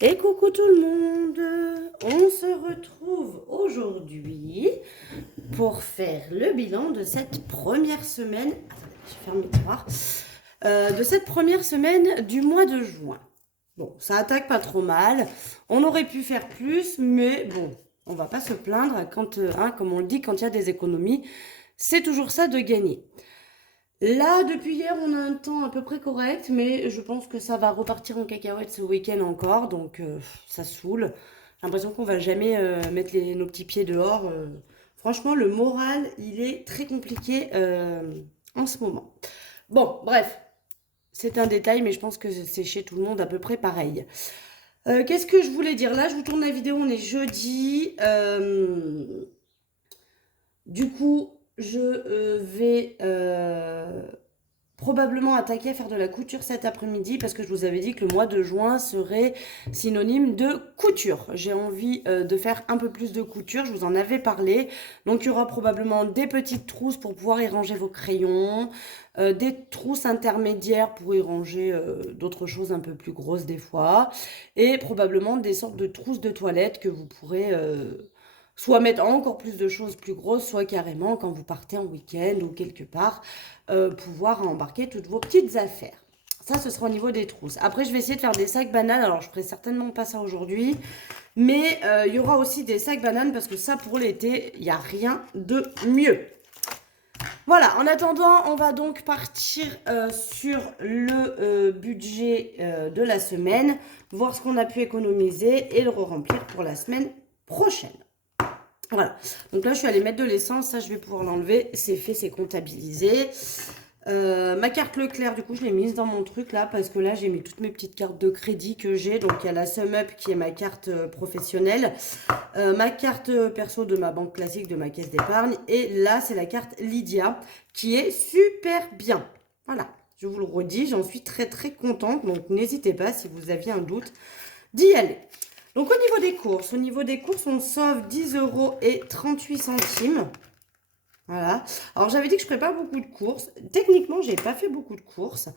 Et coucou tout le monde, on se retrouve aujourd'hui pour faire le bilan de cette première semaine, attendez, je ferme mes tiroirs, de cette première semaine du mois de juin. Bon, ça attaque pas trop mal, on aurait pu faire plus, mais bon, on va pas se plaindre quand, comme on le dit, quand il y a des économies, c'est toujours ça de gagner. Là, depuis hier, on a un temps à peu près correct, mais je pense que ça va repartir en cacahuète ce week-end encore, donc ça saoule. J'ai l'impression qu'on va jamais mettre nos petits pieds dehors. Franchement, le moral, il est très compliqué en ce moment. Bon, bref, c'est un détail, mais je pense que c'est chez tout le monde à peu près pareil. Qu'est-ce que je voulais dire? Là, je vous tourne la vidéo, on est jeudi. Du coup, je vais probablement attaquer à faire de la couture cet après-midi parce que je vous avais dit que le mois de juin serait synonyme de couture. J'ai envie de faire un peu plus de couture, je vous en avais parlé. Donc il y aura probablement des petites trousses pour pouvoir y ranger vos crayons, des trousses intermédiaires pour y ranger d'autres choses un peu plus grosses des fois, et probablement des sortes de trousses de toilette que vous pourrez soit mettre encore plus de choses plus grosses, soit carrément quand vous partez en week-end ou quelque part, pouvoir embarquer toutes vos petites affaires. Ça, ce sera au niveau des trousses. Après, je vais essayer de faire des sacs bananes. Alors, je ferai certainement pas ça aujourd'hui. Mais il y aura aussi des sacs bananes parce que ça, pour l'été, il n'y a rien de mieux. Voilà, en attendant, on va donc partir sur le budget de la semaine, voir ce qu'on a pu économiser et le remplir pour la semaine prochaine. Voilà, donc là je suis allée mettre de l'essence, ça je vais pouvoir l'enlever, c'est fait, c'est comptabilisé. Ma carte Leclerc, du coup je l'ai mise dans mon truc là, parce que là j'ai mis toutes mes petites cartes de crédit que j'ai. Donc il y a la SumUp qui est ma carte professionnelle, ma carte perso de ma banque classique, de ma caisse d'épargne, et là c'est la carte Lydia qui est super bien. Voilà, je vous le redis, j'en suis très très contente, donc n'hésitez pas si vous aviez un doute d'y aller. Donc au niveau des courses, on sauve 10,38 €. Voilà. Alors j'avais dit que je ne ferais pas beaucoup de courses. Techniquement, j'ai pas fait beaucoup de courses.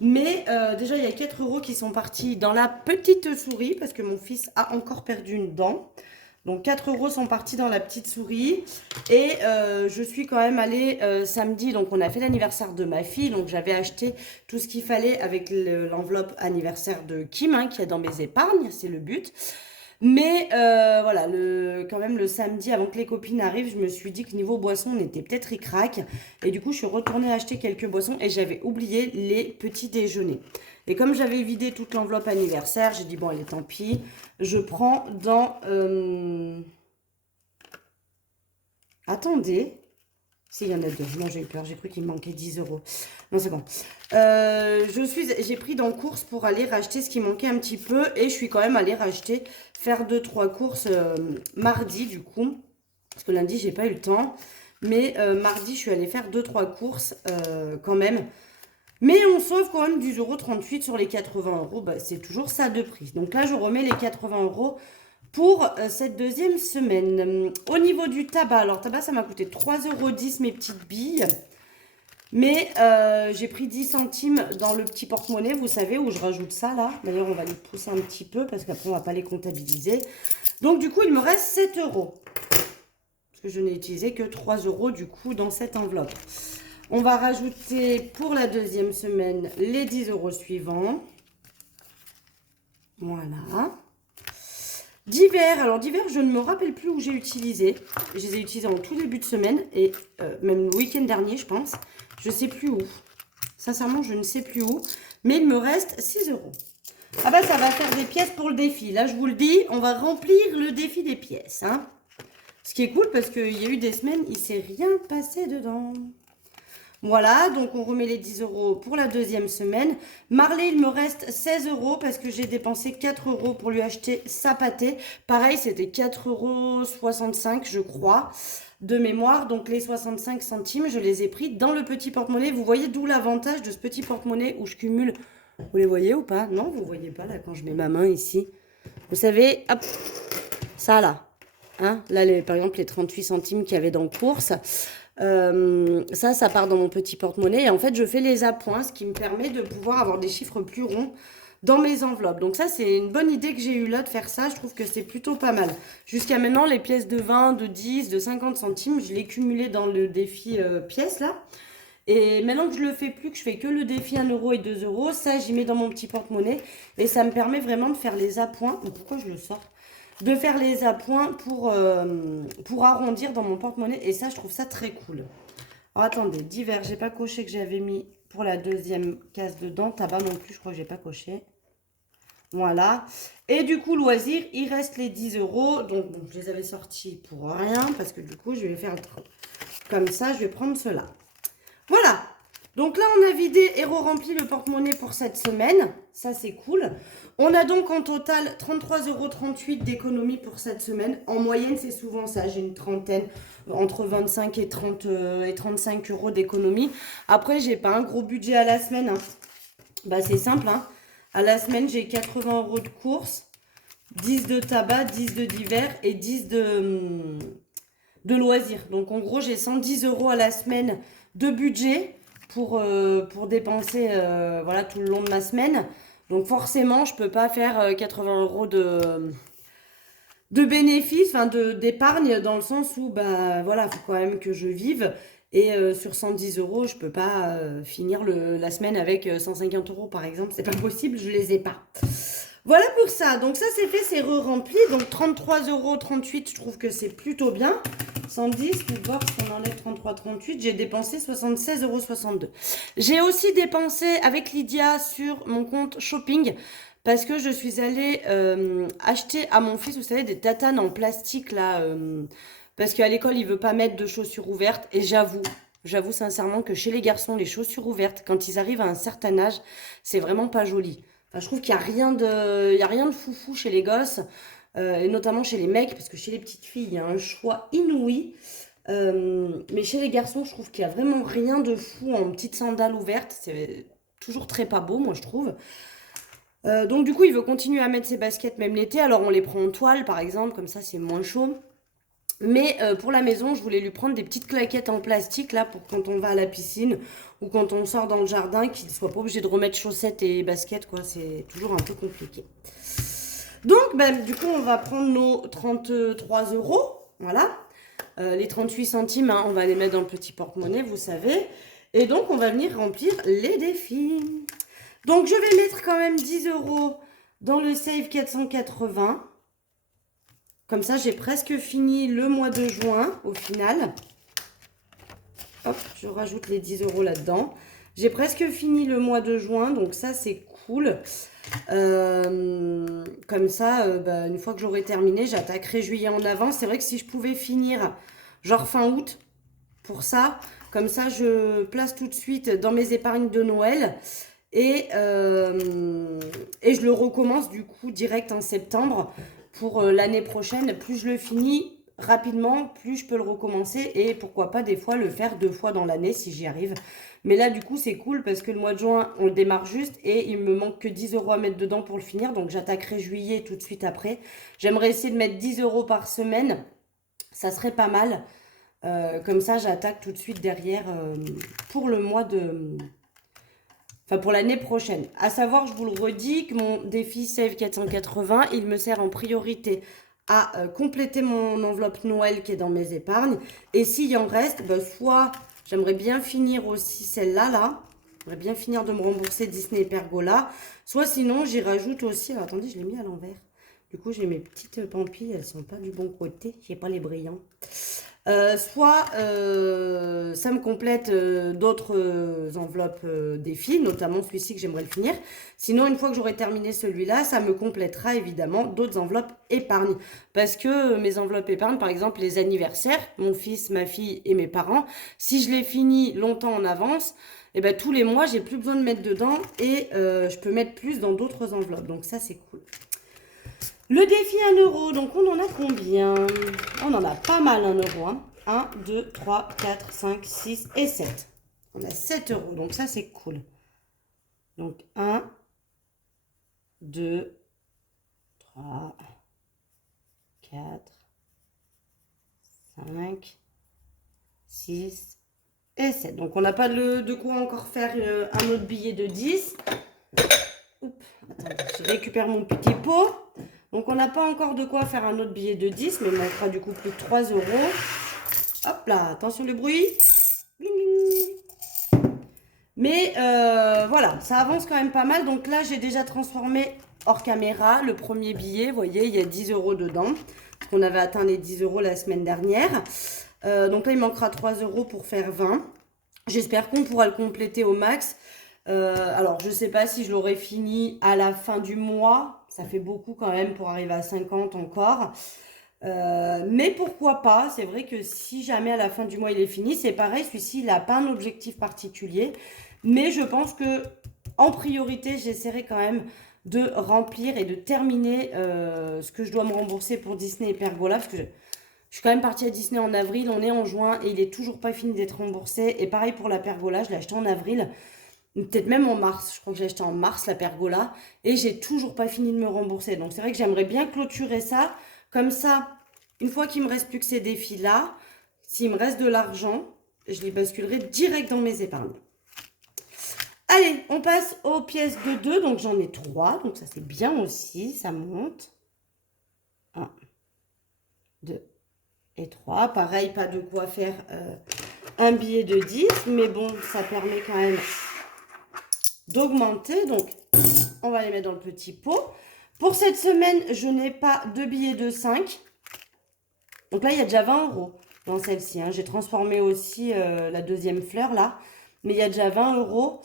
Mais déjà, il y a 4 € qui sont partis dans la petite souris parce que mon fils a encore perdu une dent. Donc 4 € sont partis dans la petite souris. Et je suis quand même allée samedi. Donc on a fait l'anniversaire de ma fille. Donc j'avais acheté tout ce qu'il fallait avec l'enveloppe anniversaire de Kim, hein, qui est dans mes épargnes. C'est le but. Mais voilà, quand même le samedi, avant que les copines arrivent, je me suis dit que niveau boisson, on était peut-être ric-rac. Et du coup, je suis retournée acheter quelques boissons et j'avais oublié les petits déjeuners. Et comme j'avais vidé toute l'enveloppe anniversaire, j'ai dit, bon, allez, tant pis. Je prends dans... Attendez. S'il y en a deux. Non, j'ai eu peur. J'ai cru qu'il me manquait 10 €. Non, c'est bon. J'ai pris dans course pour aller racheter ce qui manquait un petit peu. Et je suis quand même allée racheter, faire 2-3 courses mardi, du coup. Parce que lundi, j'ai pas eu le temps. Mais mardi, je suis allée faire 2-3 courses quand même. Mais on sauve quand même 10,38 € sur les 80 €. Bah, c'est toujours ça de prix. Donc là, je remets les 80 € pour cette deuxième semaine. Au niveau du tabac, alors tabac, ça m'a coûté 3,10 € mes petites billes. Mais j'ai pris 10 centimes dans le petit porte-monnaie, vous savez, où je rajoute ça là. D'ailleurs, on va les pousser un petit peu parce qu'après, on ne va pas les comptabiliser. Donc du coup, il me reste 7 €. Parce que je n'ai utilisé que 3 € du coup dans cette enveloppe. On va rajouter pour la deuxième semaine les 10 € suivants. Voilà. Divers, alors divers, je ne me rappelle plus où j'ai utilisé. Je les ai utilisés en tout début de semaine et même le week-end dernier, je pense. Je ne sais plus où. Sincèrement, je ne sais plus où. Mais il me reste 6 €. Ah bah ça va faire des pièces pour le défi. Là, je vous le dis, on va remplir le défi des pièces, hein. Ce qui est cool parce qu'il y a eu des semaines, il ne s'est rien passé dedans. Voilà, donc on remet les 10 € pour la deuxième semaine. Marley, il me reste 16 € parce que j'ai dépensé 4 € pour lui acheter sa pâtée. Pareil, c'était 4,65 € je crois, de mémoire. Donc les 65 centimes, je les ai pris dans le petit porte-monnaie. Vous voyez d'où l'avantage de ce petit porte-monnaie où je cumule. Vous les voyez ou pas? Non, vous ne voyez pas là quand je mets ma main ici. Vous savez, hop, ça là. Hein, là, par exemple, les 38 centimes qu'il y avait dans course. Ça part dans mon petit porte-monnaie. Et en fait, je fais les appoints, ce qui me permet de pouvoir avoir des chiffres plus ronds dans mes enveloppes. Donc ça, c'est une bonne idée que j'ai eue là de faire ça. Je trouve que c'est plutôt pas mal. Jusqu'à maintenant, les pièces de 20, de 10, de 50 centimes, je les cumulais dans le défi pièces là. Et maintenant que je le fais plus, que je fais que le défi 1 euro et 2 euros, ça, j'y mets dans mon petit porte-monnaie. Et ça me permet vraiment de faire les appoints. Pourquoi je le sors? De faire les appoints pour arrondir dans mon porte-monnaie. Et ça, je trouve ça très cool. Alors, attendez, divers, j'ai pas coché que j'avais mis pour la deuxième case dedans. Tabac non plus, je crois que j'ai pas coché. Voilà. Et du coup, loisir, il reste les 10 euros. Donc, bon, je les avais sortis pour rien parce que du coup, je vais faire comme ça. Je vais prendre cela. Voilà. Donc là, on a vidé et rempli le porte-monnaie pour cette semaine. Ça, c'est cool. On a donc en total 33,38 € d'économie pour cette semaine. En moyenne, c'est souvent ça. J'ai une trentaine, entre 25 et 30 et 35 euros d'économie. Après, j'ai pas un gros budget à la semaine. Hein. Bah, c'est simple. Hein. À la semaine, j'ai 80 euros de courses, 10 de tabac, 10 de divers et 10 de loisirs. Donc, en gros, j'ai 110 euros à la semaine de budget pour dépenser voilà, tout le long de ma semaine. Donc forcément, je ne peux pas faire 80 euros de bénéfices, enfin d'épargne, dans le sens où bah, voilà, faut quand même que je vive. Et sur 110 euros, je ne peux pas finir la semaine avec 150 euros par exemple. C'est pas possible, je ne les ai pas. Voilà pour ça. Donc ça c'est fait, c'est re-rempli. Donc 33,38 €, je trouve que c'est plutôt bien. 110, pour voir si on enlève 33,38, j'ai dépensé 76,62 €. J'ai aussi dépensé avec Lydia sur mon compte shopping parce que je suis allée acheter à mon fils, vous savez, des tatanes en plastique là, parce qu'à l'école, il veut pas mettre de chaussures ouvertes. Et j'avoue sincèrement que chez les garçons, les chaussures ouvertes, quand ils arrivent à un certain âge, c'est vraiment pas joli. Enfin, je trouve qu'il n'y a rien de foufou chez les gosses. Et notamment chez les mecs, parce que chez les petites filles, il y a un choix inouï. Mais chez les garçons, je trouve qu'il n'y a vraiment rien de fou en petites sandales ouvertes. C'est toujours très pas beau, moi, je trouve. Donc, du coup, il veut continuer à mettre ses baskets même l'été. Alors, on les prend en toile, par exemple, comme ça, c'est moins chaud. Mais pour la maison, je voulais lui prendre des petites claquettes en plastique, là, pour quand on va à la piscine ou quand on sort dans le jardin, qu'il ne soit pas obligé de remettre chaussettes et baskets, quoi. C'est toujours un peu compliqué. Donc, ben, du coup, on va prendre nos 33 €. Voilà. Les 38 centimes, hein, on va les mettre dans le petit porte-monnaie, vous savez. Et donc, on va venir remplir les défis. Donc, je vais mettre quand même 10 € dans le Save 480. Comme ça, j'ai presque fini le mois de juin, au final. Hop, je rajoute les 10 € là-dedans. J'ai presque fini le mois de juin, donc ça, c'est cool. Comme ça, bah, une fois que j'aurai terminé, j'attaquerai juillet en avance. C'est vrai que si je pouvais finir genre fin août pour ça, comme ça je place tout de suite dans mes épargnes de Noël et je le recommence du coup direct en septembre pour l'année prochaine. Plus je le finis rapidement, plus je peux le recommencer et pourquoi pas des fois le faire 2 fois dans l'année si j'y arrive. Mais là, du coup, c'est cool parce que le mois de juin, on le démarre juste et il me manque que 10 € à mettre dedans pour le finir. Donc, j'attaquerai juillet tout de suite après. J'aimerais essayer de mettre 10 € par semaine. Ça serait pas mal. Comme ça, j'attaque tout de suite derrière pour le mois de... Enfin, pour l'année prochaine. À savoir, je vous le redis, que mon défi Save 480, il me sert en priorité à compléter mon enveloppe Noël qui est dans mes épargnes. Et s'il en reste, bah, soit... J'aimerais bien finir aussi celle-là, là. J'aimerais bien finir de me rembourser Disney et Pergola. Soit sinon, j'y rajoute aussi... Alors, attendez, je l'ai mis à l'envers. Du coup, j'ai mes petites pampilles. Elles sont pas du bon côté. J'ai pas les brillants. Soit ça me complète d'autres enveloppes défis, notamment celui-ci que j'aimerais le finir. Sinon, une fois que j'aurai terminé celui-là, ça me complétera évidemment d'autres enveloppes épargne. Parce que mes enveloppes épargne, par exemple les anniversaires, mon fils, ma fille et mes parents, si je les finis longtemps en avance, et ben, tous les mois, j'ai plus besoin de mettre dedans et je peux mettre plus dans d'autres enveloppes. Donc ça, c'est cool. Le défi 1 €, donc on en a combien? On en a pas mal 1 €. Hein. 1, 2, 3, 4, 5, 6 et 7. On a 7 €, donc ça c'est cool. Donc 1, 2, 3, 4, 5, 6 et 7. Donc on n'a pas de quoi encore faire un autre billet de 10. Oups. attendez, je récupère mon petit pot. Donc, on n'a pas encore de quoi faire un autre billet de 10, mais il manquera du coup plus de 3 euros. Hop là, attention le bruit. Bling, bling. Mais voilà, ça avance quand même pas mal. Donc là, j'ai déjà transformé hors caméra le premier billet. Vous voyez, il y a 10 euros dedans. Parce qu'on avait atteint les 10 euros la semaine dernière. Donc là, il manquera 3 euros pour faire 20. J'espère qu'on pourra le compléter au max. Alors, je ne sais pas si je l'aurai fini à la fin du mois. Ça fait beaucoup quand même pour arriver à 50 encore. Mais pourquoi pas? C'est vrai que si jamais à la fin du mois il est fini, c'est pareil, celui-ci il n'a pas un objectif particulier. Mais je pense que en priorité, j'essaierai quand même de remplir et de terminer ce que je dois me rembourser pour Disney et Pergola. Parce que je suis quand même partie à Disney en avril, on est en juin et il est toujours pas fini d'être remboursé. Et pareil pour la Pergola, je l'ai acheté en avril. Peut-être même en mars, je crois que j'ai acheté en mars la Pergola et j'ai toujours pas fini de me rembourser. Donc c'est vrai que j'aimerais bien clôturer ça. Comme ça, une fois qu'il me reste plus que ces défis-là, s'il me reste de l'argent, je les basculerai direct dans mes épargnes. Allez, on passe aux pièces de 2. Donc j'en ai 3, donc ça c'est bien aussi, ça monte. 1, 2 et 3. Pareil, pas de quoi faire un billet de 10, mais bon, ça permet quand même d'augmenter. Donc, on va les mettre dans le petit pot. Pour cette semaine, je n'ai pas de billets de 5. Donc là, il y a déjà 20 euros dans celle-ci. Hein. J'ai transformé aussi la deuxième fleur là. Mais il y a déjà 20 euros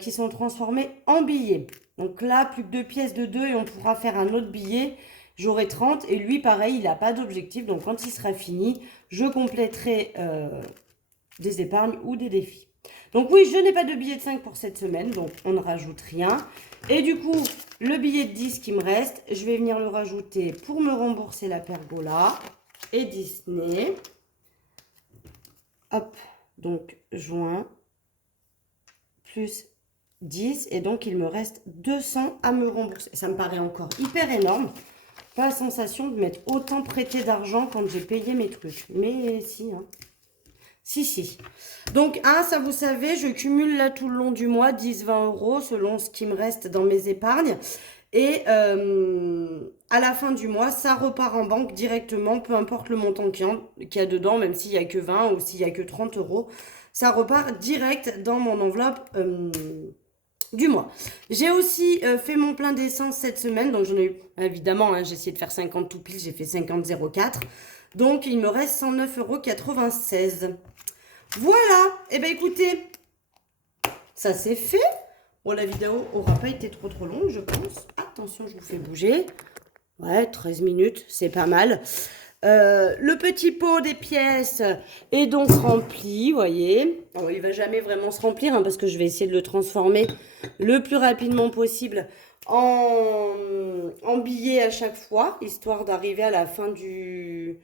qui sont transformés en billets. Donc là, plus que 2 pièces de 2 et on pourra faire un autre billet. J'aurai 30 et lui, pareil, il n'a pas d'objectif. Donc quand il sera fini, je compléterai des épargnes ou des défis. Donc oui, je n'ai pas de billet de 5 pour cette semaine, donc on ne rajoute rien. Et du coup, le billet de 10 qui me reste, je vais venir le rajouter pour me rembourser la Pergola et Disney. Hop, donc juin, plus 10, et donc il me reste 200 à me rembourser. Ça me paraît encore hyper énorme. Pas la sensation de m'être autant prêté d'argent quand j'ai payé mes trucs. Mais si, hein. Si. Donc, ça vous savez, je cumule là tout le long du mois 10-20 euros selon ce qui me reste dans mes épargnes. Et à la fin du mois, ça repart en banque directement, peu importe le montant qu'il y a dedans, même s'il n'y a que 20 ou s'il n'y a que 30 euros. Ça repart direct dans mon enveloppe du mois. J'ai aussi fait mon plein d'essence cette semaine. Donc, j'en ai eu, évidemment, hein, j'ai essayé de faire 50 tout pile, j'ai fait 50,04. Donc, il me reste 109,96 €. Voilà, et bien écoutez, ça c'est fait. Bon, la vidéo aura pas été trop longue, je pense. Attention, je vous fais bouger. Ouais, 13 minutes, c'est pas mal. Le petit pot des pièces est donc rempli, vous voyez. Alors, il va jamais vraiment se remplir, hein, parce que je vais essayer de le transformer le plus rapidement possible en billets à chaque fois, histoire d'arriver à la fin du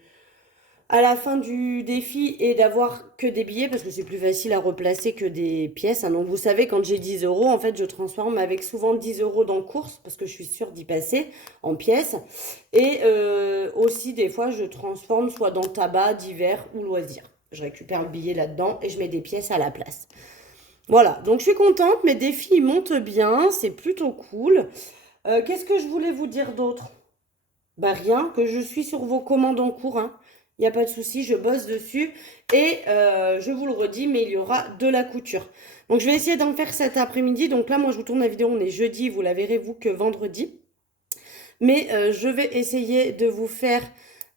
défi et d'avoir que des billets parce que c'est plus facile à replacer que des pièces. Hein. Donc vous savez, quand j'ai 10 euros, en fait, je transforme avec souvent 10 euros dans course parce que je suis sûre d'y passer en pièces. Et aussi, des fois, je transforme soit dans tabac, divers ou loisirs. Je récupère le billet là-dedans et je mets des pièces à la place. Voilà, donc je suis contente. Mes défis montent bien, c'est plutôt cool. Qu'est-ce que je voulais vous dire d'autre? Bah rien, que je suis sur vos commandes en cours, hein. Il n'y a pas de souci, je bosse dessus et je vous le redis, mais il y aura de la couture. Donc, je vais essayer d'en faire cet après-midi. Donc là, moi, je vous tourne la vidéo, on est jeudi, vous la verrez, vous, que vendredi. Mais je vais essayer de vous faire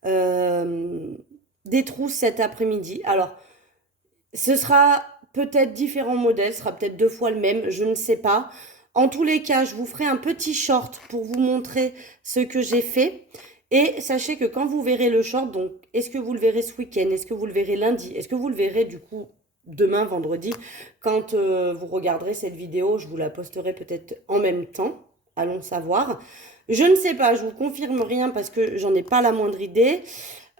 des trousses cet après-midi. Alors, ce sera peut-être différents modèles, ce sera peut-être 2 fois le même, je ne sais pas. En tous les cas, je vous ferai un petit short pour vous montrer ce que j'ai fait. Et sachez que quand vous verrez le short, donc est-ce que vous le verrez ce week-end? Est-ce que vous le verrez lundi? Est-ce que vous le verrez du coup demain, vendredi? Quand vous regarderez cette vidéo, je vous la posterai peut-être en même temps. Allons savoir. Je ne sais pas, je vous confirme rien parce que j'en ai pas la moindre idée.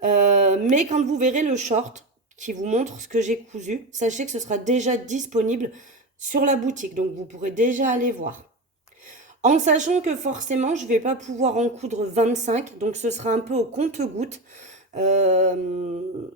Mais quand vous verrez le short qui vous montre ce que j'ai cousu, sachez que ce sera déjà disponible sur la boutique. Donc vous pourrez déjà aller voir. En sachant que forcément, je ne vais pas pouvoir en coudre 25, donc ce sera un peu au compte-gouttes de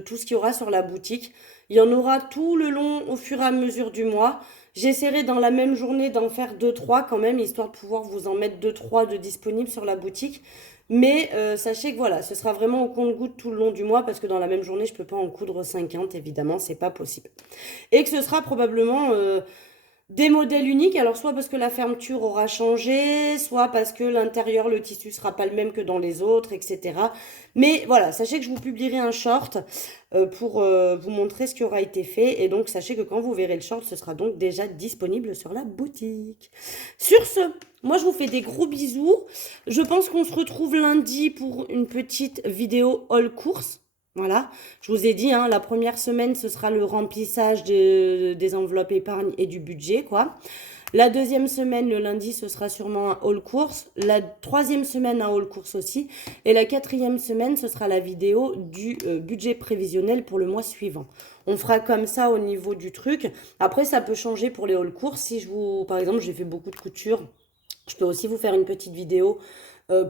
tout ce qu'il y aura sur la boutique. Il y en aura tout le long au fur et à mesure du mois. J'essaierai dans la même journée d'en faire deux trois quand même, histoire de pouvoir vous en mettre deux trois de disponibles sur la boutique. Mais sachez que voilà, ce sera vraiment au compte-gouttes tout le long du mois parce que dans la même journée, je ne peux pas en coudre 50, évidemment, c'est pas possible. Et que ce sera probablement des modèles uniques, alors soit parce que la fermeture aura changé, soit parce que l'intérieur, le tissu sera pas le même que dans les autres, etc. Mais voilà, sachez que je vous publierai un short pour vous montrer ce qui aura été fait. Et donc, sachez que quand vous verrez le short, ce sera donc déjà disponible sur la boutique. Sur ce, moi, je vous fais des gros bisous. Je pense qu'on se retrouve lundi pour une petite vidéo haul course. Voilà, je vous ai dit, hein, la première semaine, ce sera le remplissage des enveloppes épargne et du budget, quoi. La deuxième semaine, le lundi, ce sera sûrement un haul course. La troisième semaine, un haul course aussi. Et la quatrième semaine, ce sera la vidéo du budget prévisionnel pour le mois suivant. On fera comme ça au niveau du truc. Après, ça peut changer pour les haul course. Si je vous, par exemple, j'ai fait beaucoup de couture, je peux aussi vous faire une petite vidéo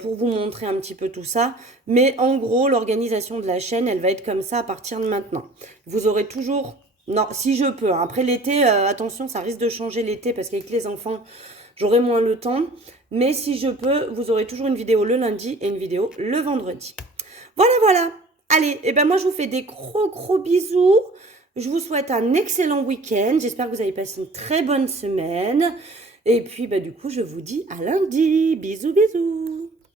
pour vous montrer un petit peu tout ça. Mais en gros, l'organisation de la chaîne, elle va être comme ça à partir de maintenant. Vous aurez toujours... Non, si je peux. Après l'été, attention, ça risque de changer l'été parce qu'avec les enfants, j'aurai moins le temps. Mais si je peux, vous aurez toujours une vidéo le lundi et une vidéo le vendredi. Voilà, voilà. Allez, et ben moi je vous fais des gros gros bisous. Je vous souhaite un excellent week-end. J'espère que vous avez passé une très bonne semaine. Et puis, bah, du coup, je vous dis à lundi. Bisous, bisous.